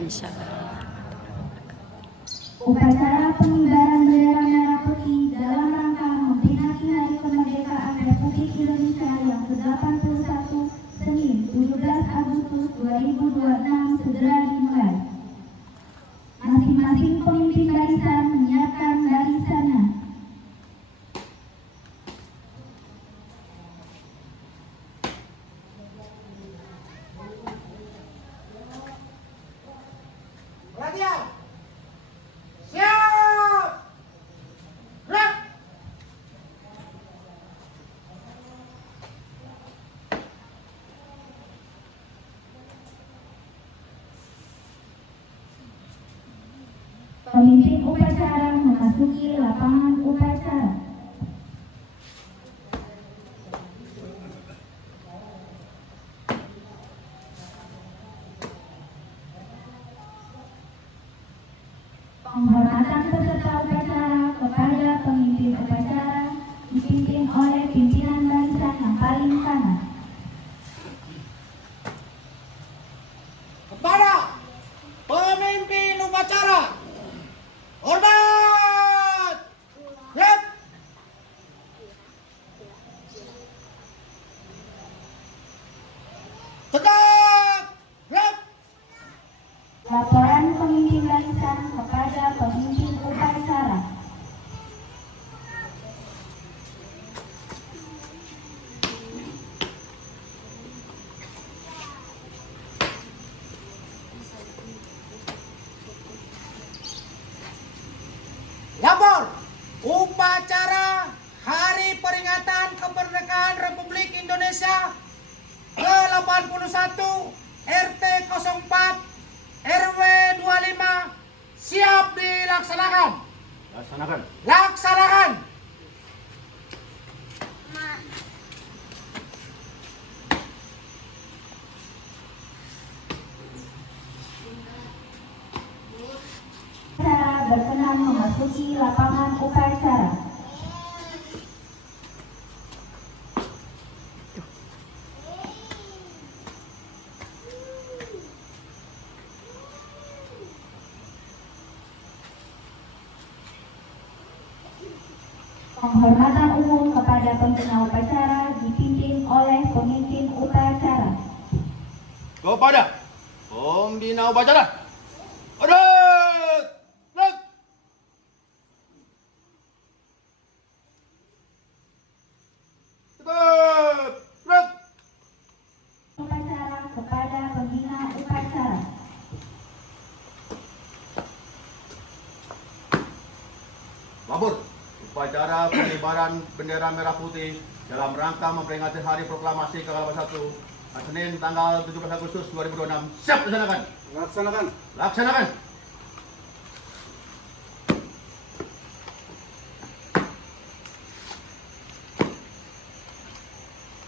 Waalaikumsalam. Upacara pengibaran bendera merah putih dalam rangka memperingati Hari Kemerdekaan Republik Indonesia yang ke-81 Senin 17 Agustus 2026 segera dimulai. Masing-masing pemimpin barisan menyiapkan barisannya. Perhatian! Siap! Gerak! Pemimpin upacara memasuki lapangan upacara. Penghormatan peserta upacara kepada pemimpin upacara dipimpin oleh pimpinan barisan yang paling kanan. Kepada pemimpin upacara, hormat! Gerak! Tegak! Gerak! Laporan pemimpin barisan kepada pemimpin upacara. Lapor upacara Hari Peringatan Kemerdekaan Republik Indonesia ke-81 RT 04 RW 25 siap dilaksanakan. Laksanakan. Upacara berkenan memasuki lapangan upacara. Penghormatan umum kepada pembina upacara dipimpin oleh pemimpin upacara. Kepada pembina upacara, adat! Gerak! Tegak! Gerak! Upacara kepada pembina upacara. Labur upacara pengibaran bendera merah putih dalam rangka memperingati Hari Proklamasi ke-81 Senin tanggal 17 Agustus 2026 siap dilaksanakan. Laksanakan.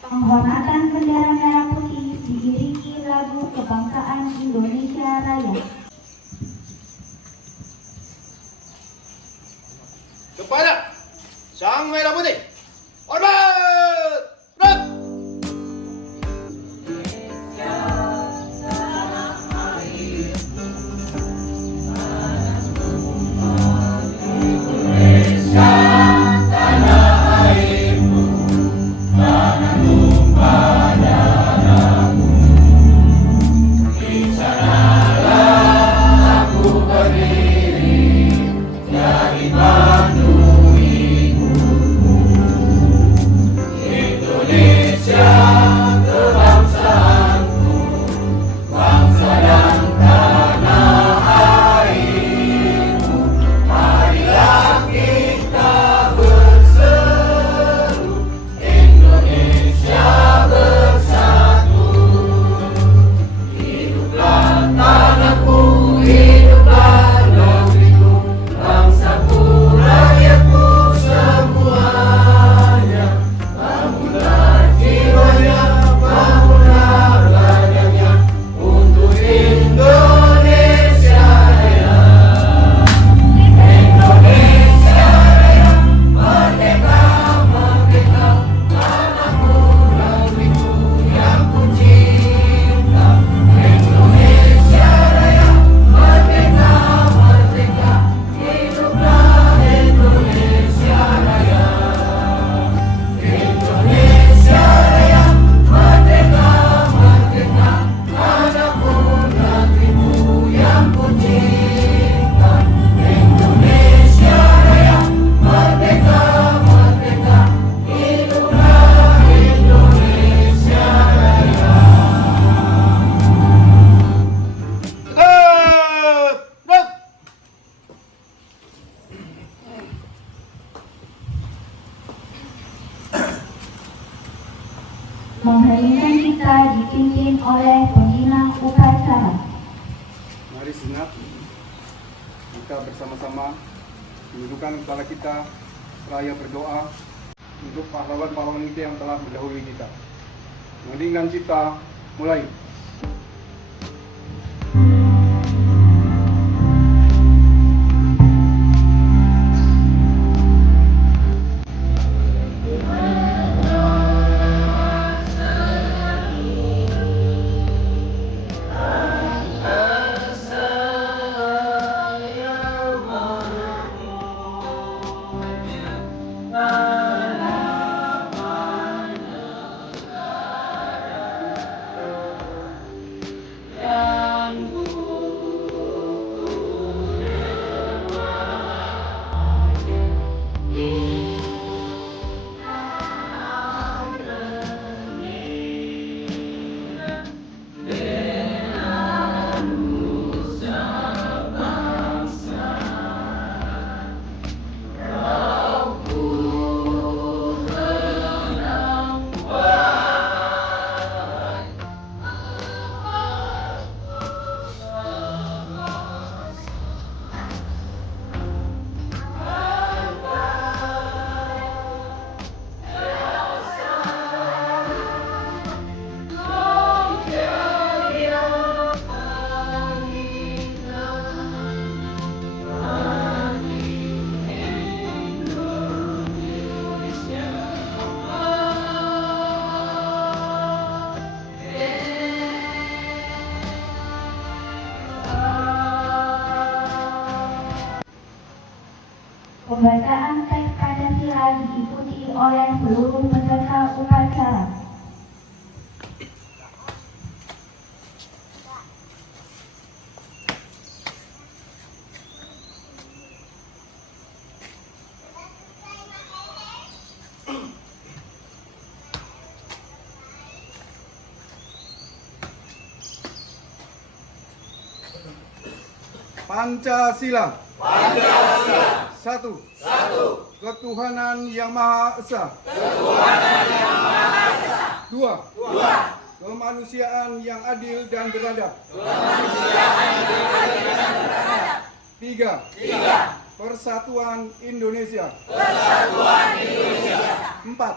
Penghormatan bendera merah putih diiringi lagu kebangsaan Indonesia Raya. Kepada Sang Merah Putih, hormat! Gerak! oleh pembina upacara. Mari sejenak kita bersama-sama menundukkan kepala kita, seraya berdoa untuk pahlawan-pahlawan kita yang telah mendahului kita. Mengingatkan kita mulai. Pembacaan teks Pancasila diikuti oleh seluruh peserta upacara. Pancasila. Satu. Ketuhanan Yang Maha Esa. Dua. Kemanusiaan yang adil dan beradab. Tiga. Persatuan Indonesia. Empat.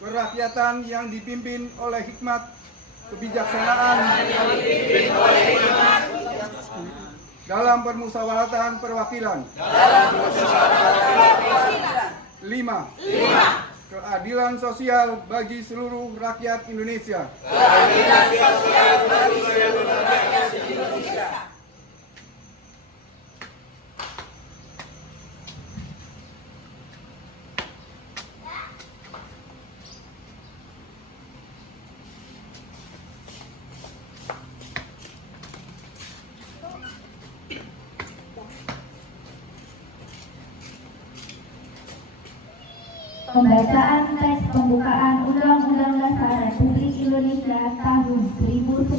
Kerakyatan yang dipimpin oleh hikmat, kebijaksanaan, dalam permusyawaratan perwakilan. 5. Keadilan sosial bagi seluruh rakyat Indonesia. Pembacaan teks pembukaan Undang-Undang Dasar Republik Indonesia tahun 1945.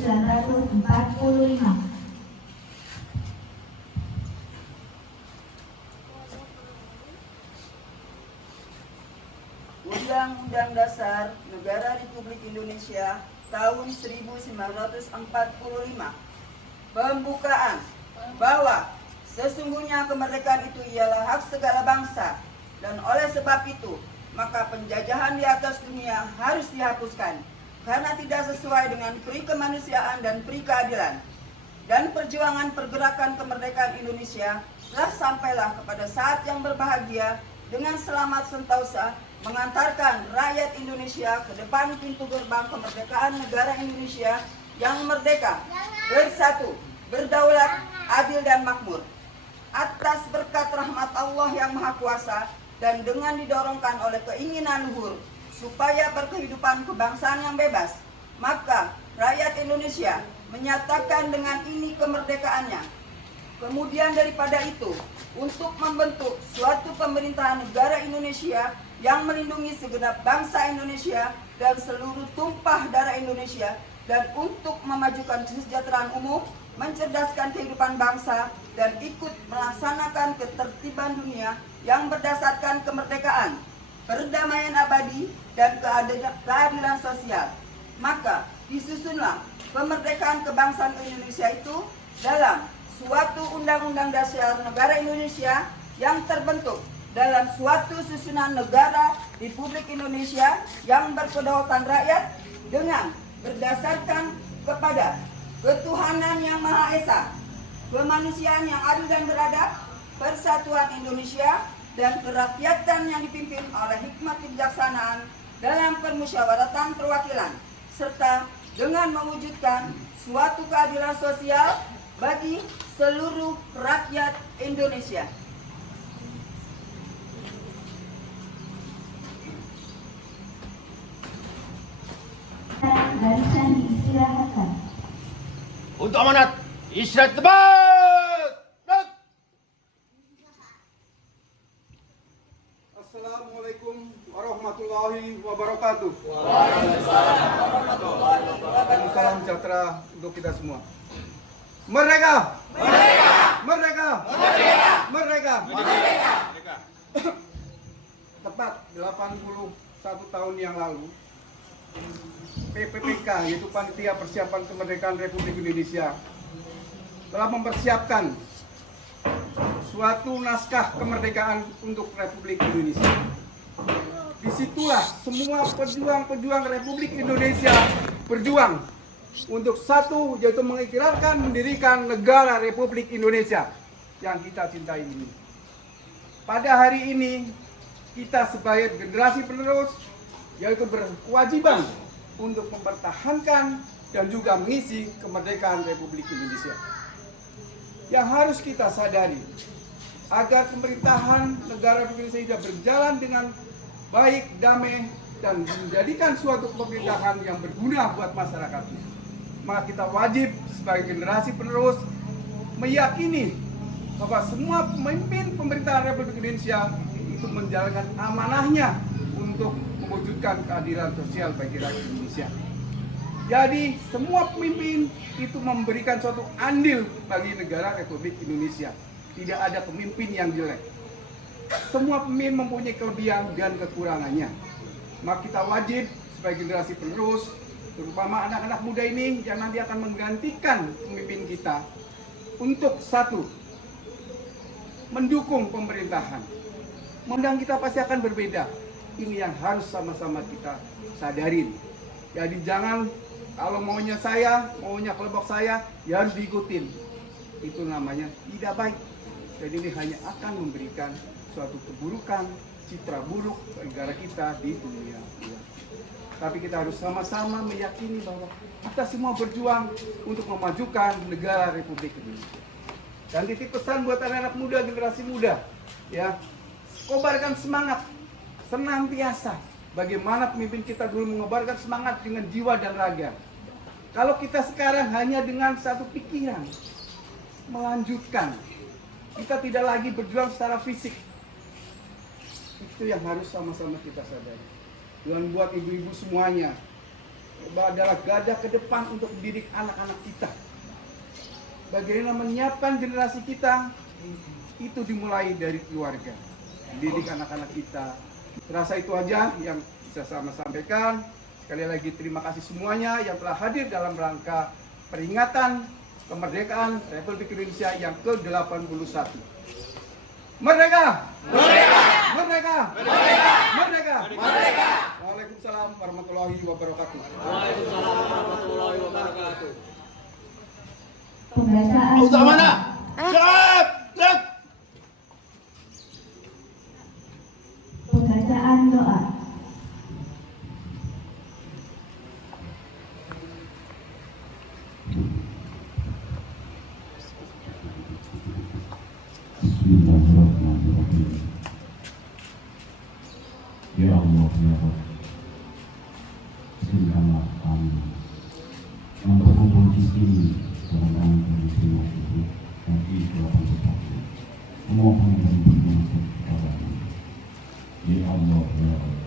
Undang-Undang Dasar Negara Republik Indonesia tahun 1945. Pembukaan bahwa sesungguhnya kemerdekaan itu ialah hak segala bangsa, dan oleh sebab itu maka penjajahan di atas dunia harus dihapuskan karena tidak sesuai dengan peri kemanusiaan dan peri keadilan. Dan perjuangan pergerakan kemerdekaan Indonesia telah sampailah kepada saat yang berbahagia dengan selamat sentosa mengantarkan rakyat Indonesia ke depan pintu gerbang kemerdekaan negara Indonesia yang merdeka, bersatu, berdaulat, adil dan makmur. Atas berkat rahmat Allah yang Maha Kuasa dan dengan didorongkan oleh keinginan luhur supaya berkehidupan kebangsaan yang bebas, maka rakyat Indonesia menyatakan dengan ini kemerdekaannya. Kemudian daripada itu, untuk membentuk suatu pemerintahan negara Indonesia yang melindungi segenap bangsa Indonesia dan seluruh tumpah darah Indonesia, dan untuk memajukan kesejahteraan umum, mencerdaskan kehidupan bangsa, dan ikut melaksanakan ketertiban dunia yang berdasarkan kemerdekaan, perdamaian abadi, dan keadilan sosial. Maka disusunlah kemerdekaan kebangsaan Indonesia itu dalam suatu Undang-Undang Dasar Negara Indonesia yang terbentuk dalam suatu susunan negara Republik Indonesia yang berkedaulatan rakyat dengan berdasarkan kepada ketuhanan yang Maha Esa, kemanusiaan yang adil dan beradab, persatuan Indonesia, dan kerakyatan yang dipimpin oleh hikmat kebijaksanaan dalam permusyawaratan perwakilan, serta dengan mewujudkan suatu keadilan sosial bagi seluruh rakyat Indonesia. Barisan diistilahkan. Untuk amanat, isyarat tebat. Assalamualaikum warahmatullahi wabarakatuh. Salam sejahtera untuk kita semua. Merdeka! Merdeka! Merdeka! Merdeka! Merdeka! Merdeka! Tepat 81 tahun yang lalu, PPPK, yaitu Panitia Persiapan Kemerdekaan Republik Indonesia, telah mempersiapkan suatu naskah kemerdekaan untuk Republik Indonesia. Disitulah semua pejuang-pejuang Republik Indonesia berjuang untuk satu, yaitu mengiktirafkan mendirikan negara Republik Indonesia yang kita cintai ini. Pada hari ini, kita sebagai generasi penerus, yaitu berkewajiban untuk mempertahankan dan juga mengisi kemerdekaan Republik Indonesia. Yang harus kita sadari, agar pemerintahan negara Republik Indonesia berjalan dengan baik, damai, dan menjadikan suatu pemerintahan yang berguna buat masyarakatnya, maka kita wajib sebagai generasi penerus meyakini bahwa semua pemimpin pemerintahan Republik Indonesia itu menjalankan amanahnya untuk mewujudkan keadilan sosial bagi rakyat Indonesia. Jadi semua pemimpin itu memberikan suatu andil bagi negara Republik Indonesia. Tidak ada pemimpin yang jelek. Semua pemimpin mempunyai kelebihan dan kekurangannya. Maka kita wajib sebagai generasi penerus, terutama anak-anak muda ini yang nanti akan menggantikan pemimpin kita, untuk satu, mendukung pemerintahan. Undang kita pasti akan berbeda. Ini yang harus sama-sama kita sadarin. Jadi jangan kalau maunya saya, maunya kelompok saya, ya harus diikutin. Itu namanya tidak baik. Dan ini hanya akan memberikan suatu keburukan, citra buruk negara kita di dunia. Tapi kita harus sama-sama meyakini bahwa kita semua berjuang untuk memajukan negara Republik Indonesia. Dan titip pesan buat anak-anak muda, generasi muda, ya, kobarkan semangat senantiasa. Bagaimana pemimpin kita dulu mengobarkan semangat dengan jiwa dan raga. Kalau kita sekarang hanya dengan satu pikiran, melanjutkan, kita tidak lagi berjuang secara fisik. Itu yang harus sama-sama kita sadari. Dan buat ibu-ibu semuanya, adalah garda ke depan untuk mendidik anak-anak kita. Bagaimana menyiapkan generasi kita, itu dimulai dari keluarga. Mendidik anak-anak kita. Terasa itu aja yang bisa saya sampaikan. Sekali lagi terima kasih semuanya yang telah hadir dalam rangka peringatan kemerdekaan Republik Indonesia yang ke-81. Merdeka! Merdeka! Merdeka! Merdeka! Merdeka! Merdeka! Waalaikumsalam warahmatullahi wabarakatuh. Waalaikumsalam warahmatullahi wabarakatuh. Pembacaan Untuk mana? Siap! Siap! Pembacaan doa. Bismillahirrahmanirrahim. Ya Allah, ya Rabb, izinkanlah kami yang berkumpul di sini dalam rangka terima syukur bagi Tuhan Tetapi memohon dan bermunajat kepada-Mu. Ya Allah, ya Rabb,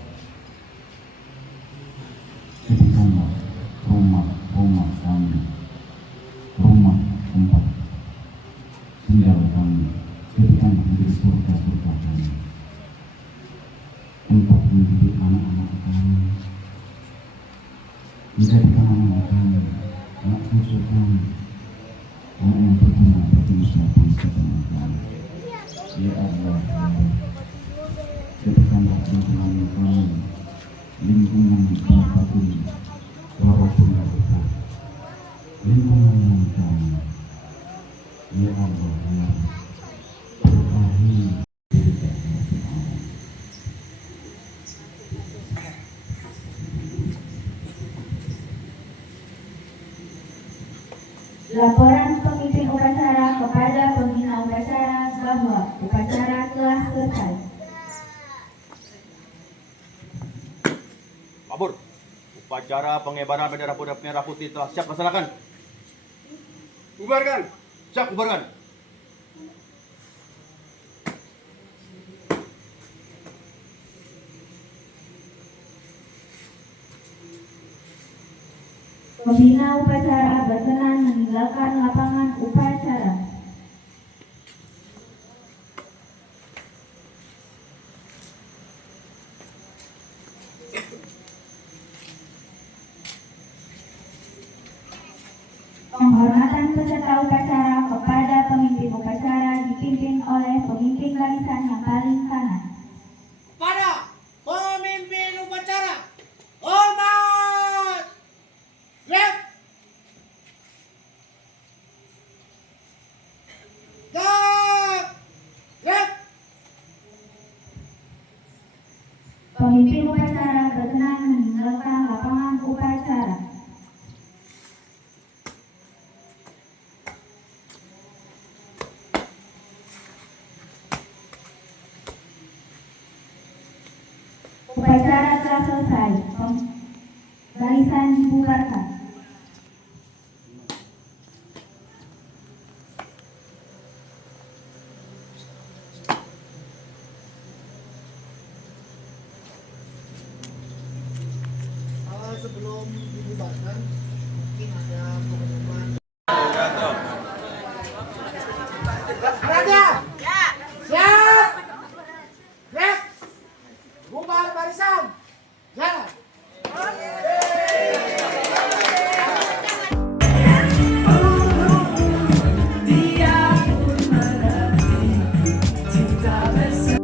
jadikanlah rumah-rumah kami, rumah tempat tinggal kami, jadikan menjadi surga-surga kami, tempat mendidik anak-anak kami, menjadikan anak-anak kami Tuhan yang pertama bermusyawarah sebenarnya. Ya Allah, berkandang dengan kami lingkungan apapun walaupun apa lingkungan yang kami. Ya Allah, berkahi diri kami. Laporan pemimpin upacara kepada pembina upacara bahwa upacara telah selesai. Babur, upacara pengibaran bendera merah putih telah siap laksanakan. Bubarkan. Siap, bubarkan. Pembina upacara berkenan meninggalkan lapangan upacara. Penghormatan peserta upacara kepada pemimpin upacara dipimpin oleh pemimpin barisan yang paling kanan. Pada pemimpin upacara, hormat. Rep. Gap. Rep. Pemimpin upacara berkenan meninggalkan lapangan upacara. Upacara telah selesai.